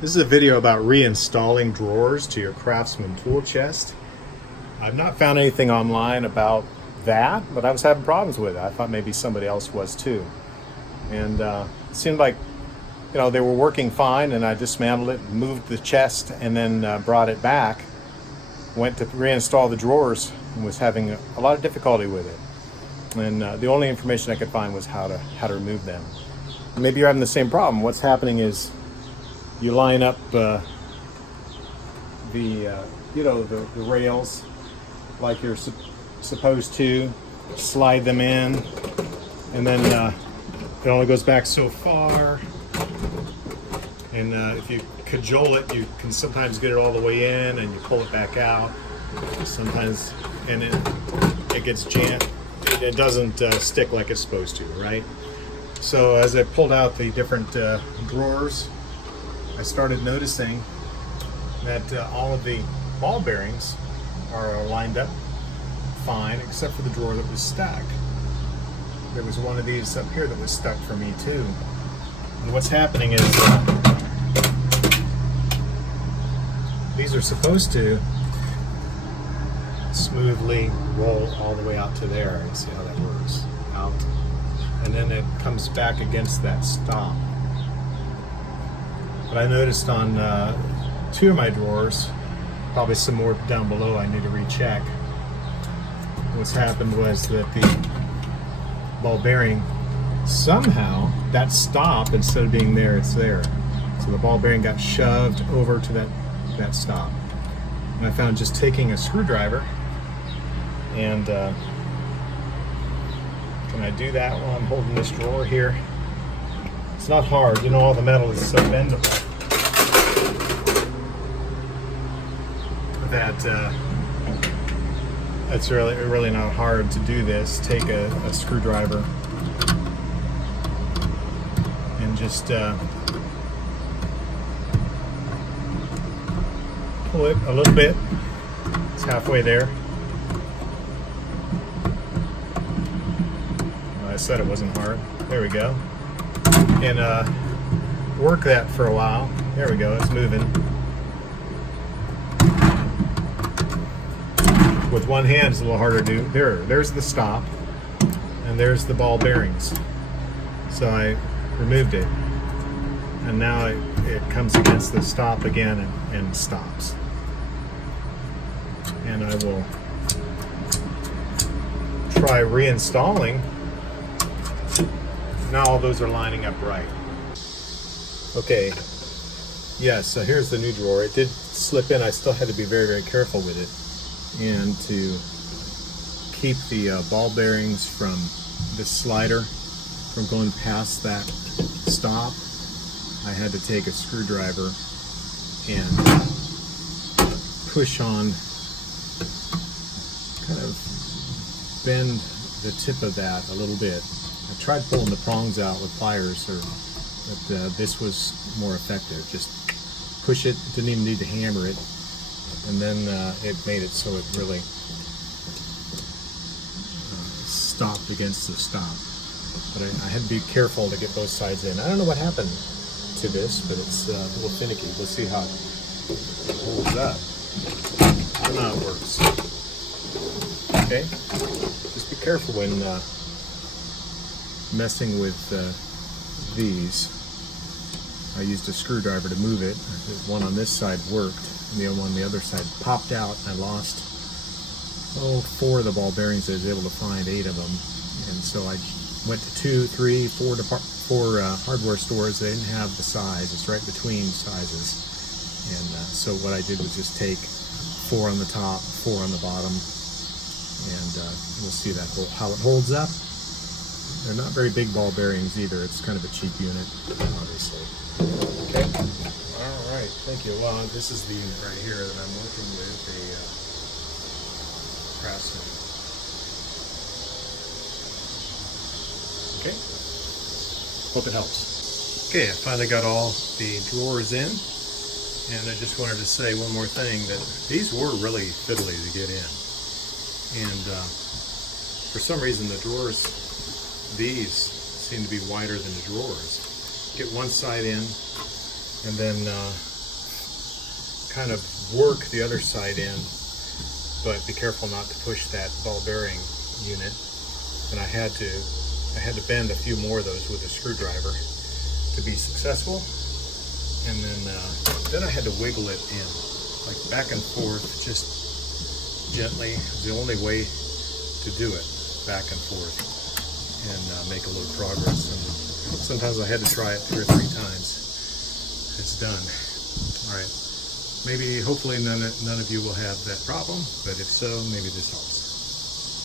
This is a video about reinstalling drawers to your Craftsman tool chest. I've not found anything online about that, but I was having problems with it. I thought maybe somebody else was too. And it seemed like, they were working fine, and I dismantled it, moved the chest, and then brought it back. Went to reinstall the drawers and was having a lot of difficulty with it. And the only information I could find was how to remove them. Maybe you're having the same problem. What's happening is you line up the rails like you're supposed to, slide them in, and then it only goes back so far. And if you cajole it, you can sometimes get it all the way in, and you pull it back out. Sometimes, and it gets jammed. It doesn't stick like it's supposed to, right? So as I pulled out the different drawers, I started noticing that all of the ball bearings are lined up fine, except for the drawer that was stuck. There was one of these up here that was stuck for me too. And what's happening is these are supposed to smoothly roll all the way out to there. You see how that works? Out. And then it comes back against that stop. But I noticed on two of my drawers, probably some more down below I need to recheck. What's happened was that the ball bearing, somehow that stop, instead of being there, it's there. So the ball bearing got shoved over to that stop. And I found just taking a screwdriver and can I do that while I'm holding this drawer here? It's not hard, all the metal is so bendable that it's really not hard to do this. Take a screwdriver and just pull it a little bit. It's halfway there. I said it wasn't hard. There we go. And work that for a while. There we go, it's moving. With one hand it's a little harder to do. There's the stop, and there's the ball bearings. So I removed it, and now it comes against the stop again and stops. And I will try reinstalling. Now all those are lining up right. Okay, yes, so here's the new drawer. It did slip in. I still had to be very, very careful with it. And to keep the ball bearings from this slider from going past that stop, I had to take a screwdriver and push on, kind of bend the tip of that a little bit. I tried pulling the prongs out with pliers, but this was more effective. Just push it, didn't even need to hammer it, and then it made it so it really stopped against the stop. But I had to be careful to get both sides in. I don't know what happened to this, but it's a little finicky. We'll see how it holds up. I don't know how it works. Okay, just be careful when messing with these. I used a screwdriver to move it. The one on this side worked, and the one on the other side popped out. I lost 4 of the ball bearings. I was able to find 8 of them, and so I went to 2, 3, 4 hardware stores. They didn't have the size. It's right between sizes, and so what I did was just take 4 on the top, 4 on the bottom, and we'll see how it holds up. They're not very big ball bearings either. It's kind of a cheap unit, obviously. Okay. All right. Thank you. Well, this is the unit right here that I'm working with, a Craftsman. Okay. Hope it helps. Okay, I finally got all the drawers in, and I just wanted to say one more thing, that these were really fiddly to get in. And for some reason the drawers, these seem to be wider than the drawers. Get one side in, and then kind of work the other side in, but be careful not to push that ball bearing unit. And I had to bend a few more of those with a screwdriver to be successful. And then I had to wiggle it in, like back and forth, just gently. The only way to do it, back and forth, and make a little progress. And sometimes I had to try it 2 or 3 times. It's done. All right. Maybe, hopefully none of you will have that problem, but if so, maybe this helps.